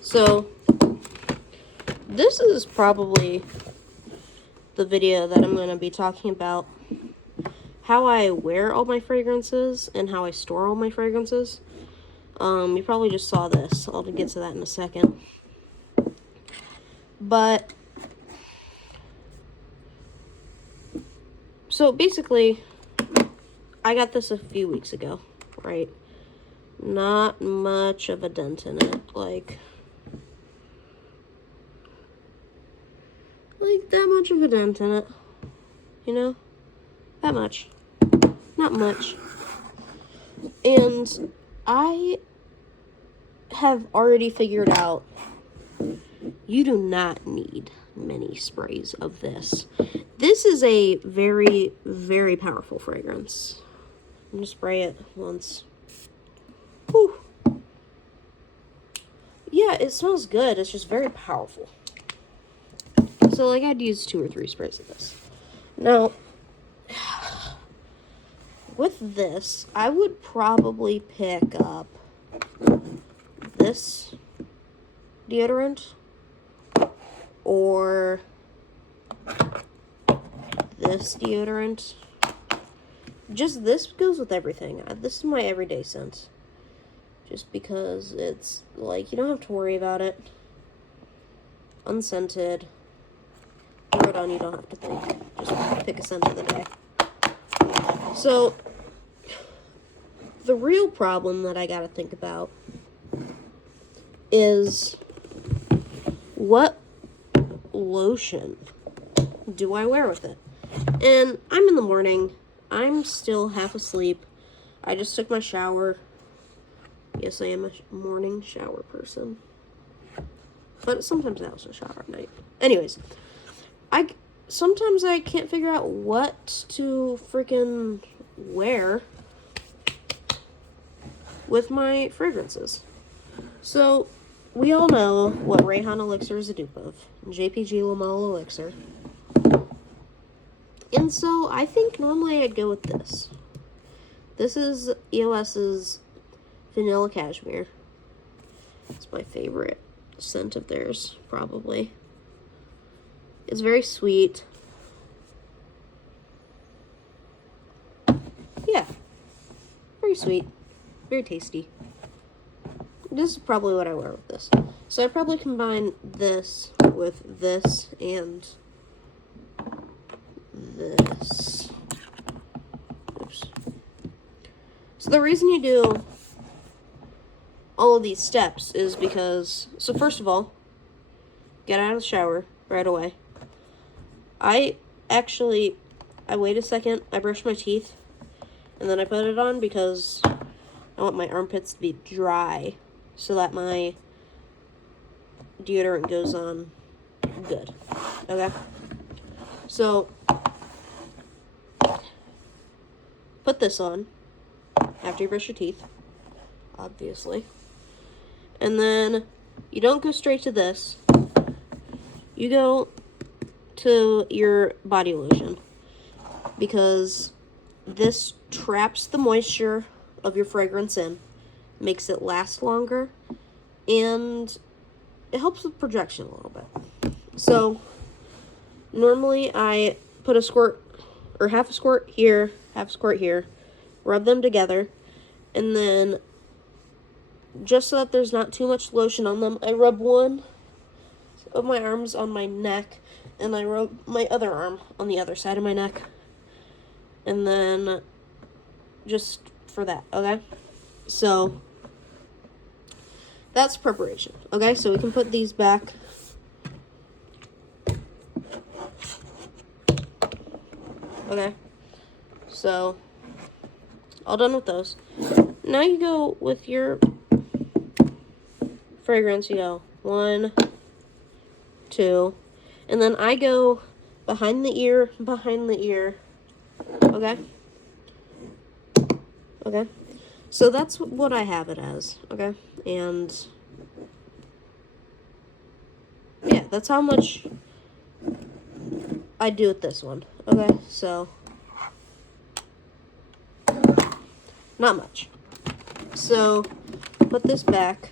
So this is probably the video that I'm going to be talking about how I wear all my fragrances and how I store all my fragrances. You probably just saw this. I'll get to that in a second. But so basically, I got this a few weeks ago, right? Not much of a dent in it, like that much of a dent in it, you know? That much. Not much. And I have already figured out you do not need many sprays of this. This is a very, very powerful fragrance. I'm gonna spray it once. Whew. Yeah, it smells good. It's just very powerful. So, like, I'd use 2 or 3 sprays of this. Now, with this, I would probably pick up this deodorant or this deodorant. Just this goes with everything. This is my everyday scent. Just because it's, like, you don't have to worry about it. Unscented. Throw it on, you don't have to think. Just pick a scent of the day. So, the real problem that I gotta think about is what lotion do I wear with it? And I'm in the morning. I'm still half asleep. I just took my shower. Yes, I am a morning shower person. But sometimes I also shower at night. Anyways, sometimes I can't figure out what to freaking wear with my fragrances. So, we all know what Rayhan Elixir is a dupe of. JPG Lamal Elixir. And so, I think normally I'd go with this. This is EOS's Vanilla Cashmere. It's my favorite scent of theirs, probably. It's very sweet. Yeah. Very sweet. Very tasty. This is probably what I wear with this. So I probably combine this with this and this. Oops. So the reason you do all of these steps is because, so first of all, get out of the shower right away. I wait a second, I brush my teeth, and then I put it on because I want my armpits to be dry so that my deodorant goes on good. Okay? So, put this on after you brush your teeth, obviously. And then you don't go straight to this. You go to your body lotion because this traps the moisture of your fragrance in, makes it last longer, and it helps with projection a little bit. So normally I put a squirt or half a squirt here, half a squirt here, rub them together, and then just so that there's not too much lotion on them, I rub one of my arms on my neck, and I rub my other arm on the other side of my neck. And then just for that, okay? So that's preparation, okay? So we can put these back. Okay? So all done with those. Now you go with your fragrance, you go 1, 2, and then I go behind the ear, okay? Okay? So that's what I have it as, okay? And yeah, that's how much I do with this one, okay? So not much. So put this back.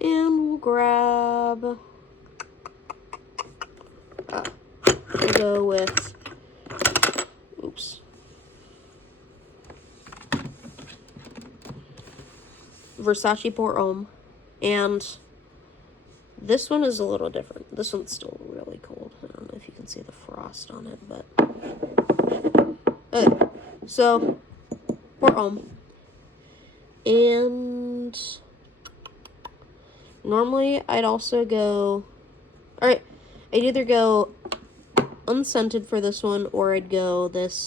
And we'll grab, we'll go with, oops, Versace Pour Homme. And this one is a little different. This one's still really cold. I don't know if you can see the frost on it, but okay. So Pour Homme. And normally I'd also go, alright, I'd either go unscented for this one, or I'd go this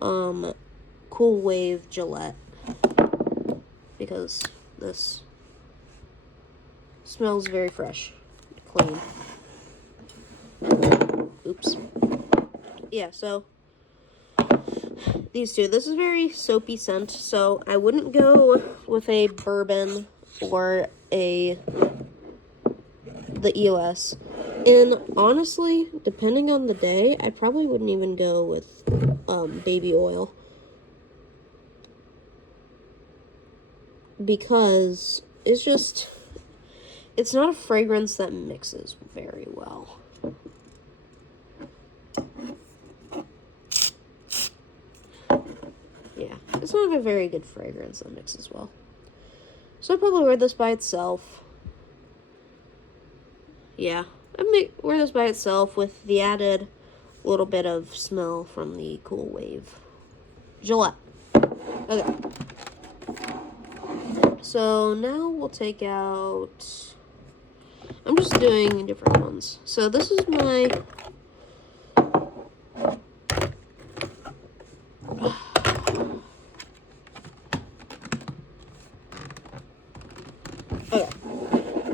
Cool Wave Gillette, because this smells very fresh, clean. Oops. Yeah, so these two. This is very soapy scent, so I wouldn't go with a bourbon or the EOS. And honestly, depending on the day, I probably wouldn't even go with baby oil, because it's not a fragrance that mixes very well. Yeah, it's not a very good fragrance that mixes well. So I'd probably wear this by itself. Yeah, I'd wear this by itself with the added little bit of smell from the Cool Wave Gillette. Okay. So now we'll take out, I'm just doing different ones. So this is my, okay,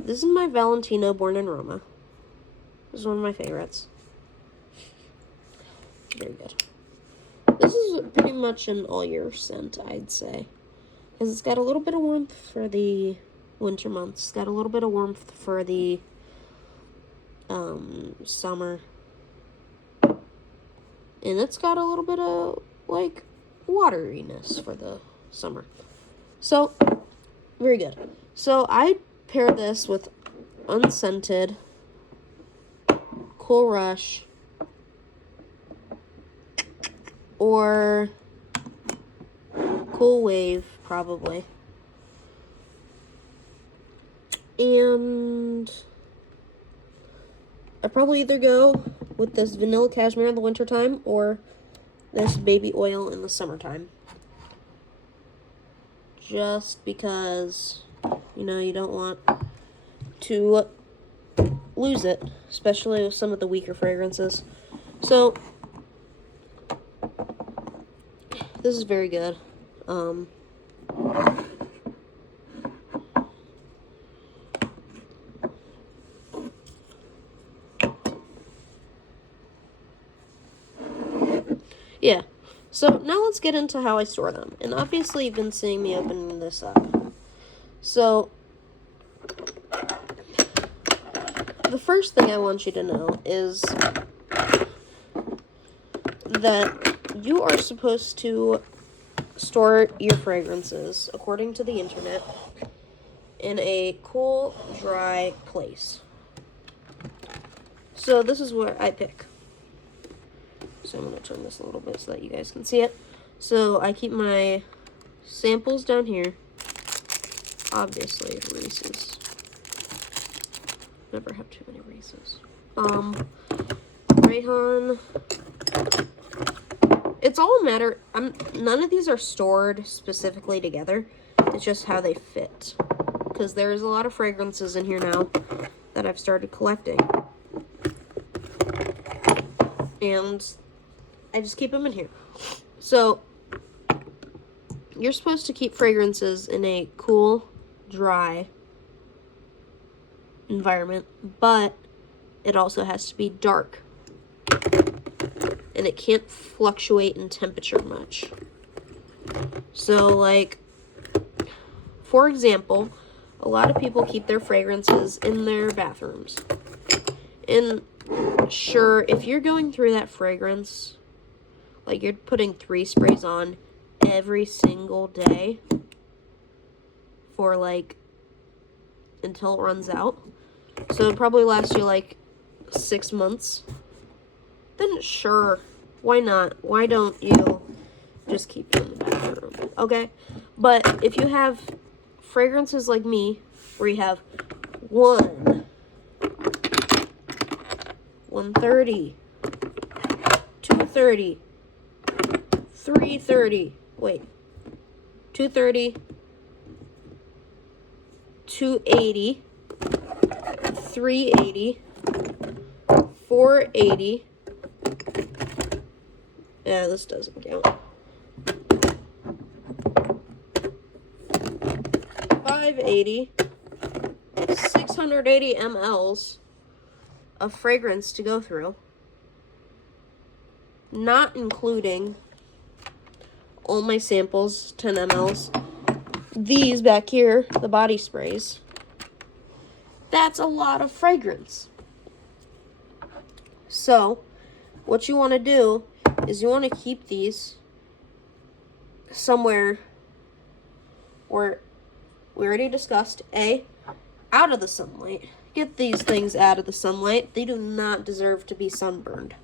this is my Valentino Born in Roma. This is one of my favorites. Very good. This is pretty much an all-year scent, I'd say, because it's got a little bit of warmth for the winter months. It's got a little bit of warmth for the summer. And it's got a little bit of, like, wateriness for the summer. So, very good. So, I pair this with unscented, Cool Rush, or Cool Wave, probably. And I'd probably either go with this Vanilla Cashmere in the wintertime or this Baby Oil in the summertime. Just because, you don't want to lose it, especially with some of the weaker fragrances. So, this is very good. Yeah, so now let's get into how I store them. And obviously you've been seeing me opening this up. So, the first thing I want you to know is that you are supposed to store your fragrances, according to the internet, in a cool, dry place. So this is where I pick. So I'm going to turn this a little bit so that you guys can see it. So I keep my samples down here. Obviously, Reese's. Never have too many Reese's. Rayhan. It's all a matter. None of these are stored specifically together. It's just how they fit. Because there's a lot of fragrances in here now that I've started collecting. And I just keep them in here. So, you're supposed to keep fragrances in a cool, dry environment, but it also has to be dark. And it can't fluctuate in temperature much. So, like, for example, a lot of people keep their fragrances in their bathrooms. And sure, if you're going through that fragrance, like you're putting 3 sprays on every single day, for like until it runs out. So it'd probably last you like 6 months. Then sure, why not? Why don't you just keep it in the bathroom? Okay? But if you have fragrances like me, where you have 130, 230, 330, wait, 230, 280, 380, 480. Yeah, this doesn't count. 580, 680 mLs of fragrance to go through, not including all my samples, 10 mLs. These back here, the body sprays. That's a lot of fragrance. So, what you want to do is you want to keep these somewhere where we already discussed, A, out of the sunlight. Get these things out of the sunlight. They do not deserve to be sunburned.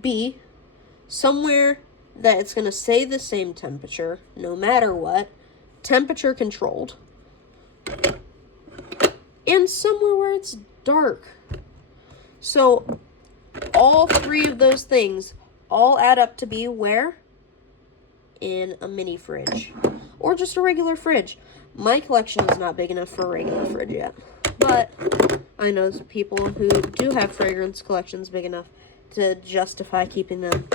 B, somewhere that it's going to stay the same temperature, no matter what, temperature controlled. And somewhere where it's dark. So, all three of those things all add up to be where? In a mini fridge. Or just a regular fridge. My collection is not big enough for a regular fridge yet. But I know people who do have fragrance collections big enough to justify keeping them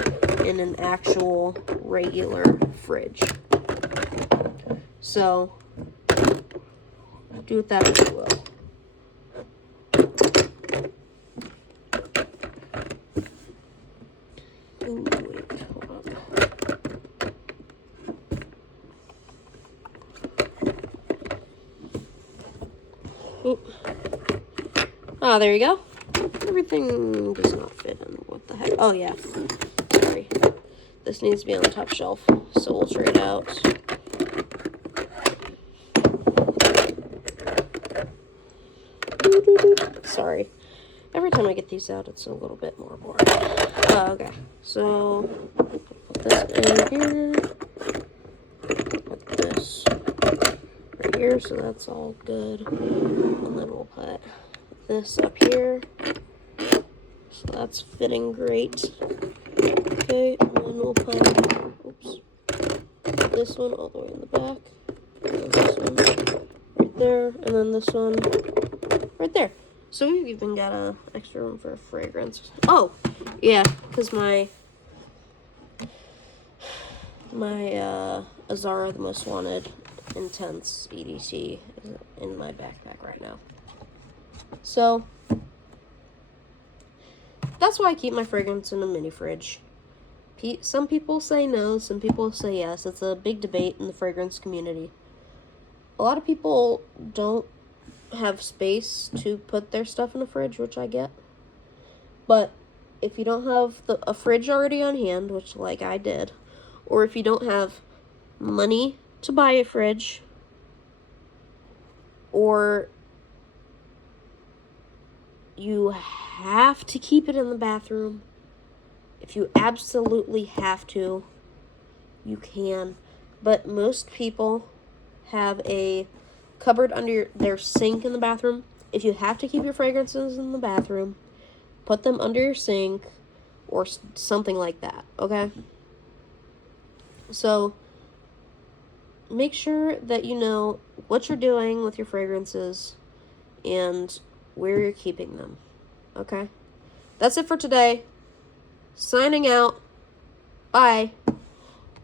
in an actual regular fridge. So, do with that as you will. Ooh, wait, hold on. Ooh. Ah, there you go. Everything does not fit in. What the heck? Oh, yeah. Sorry. This needs to be on the top shelf, so we'll trade out. Sorry. Every time I get these out, it's a little bit more boring. Okay. So, put this in here. Put this right here, so that's all good. And then we'll put this up here. So that's fitting great. Okay, and then we'll put, this one all the way in the back. And this one right there. And then this one right there. So we've even got a extra room for a fragrance. Oh, yeah, because my Azara the Most Wanted Intense EDT is in my backpack right now. So that's why I keep my fragrance in a mini fridge. Some people say no, some people say yes. It's a big debate in the fragrance community. A lot of people don't have space to put their stuff in a fridge, which I get. But if you don't have a fridge already on hand, which like I did, or if you don't have money to buy a fridge, or you have to keep it in the bathroom, if you absolutely have to, you can. But most people have a cupboard under their sink in the bathroom. If you have to keep your fragrances in the bathroom, put them under your sink or something like that, okay? So, make sure that you know what you're doing with your fragrances and where you're keeping them, okay? That's it for today. Signing out. Bye.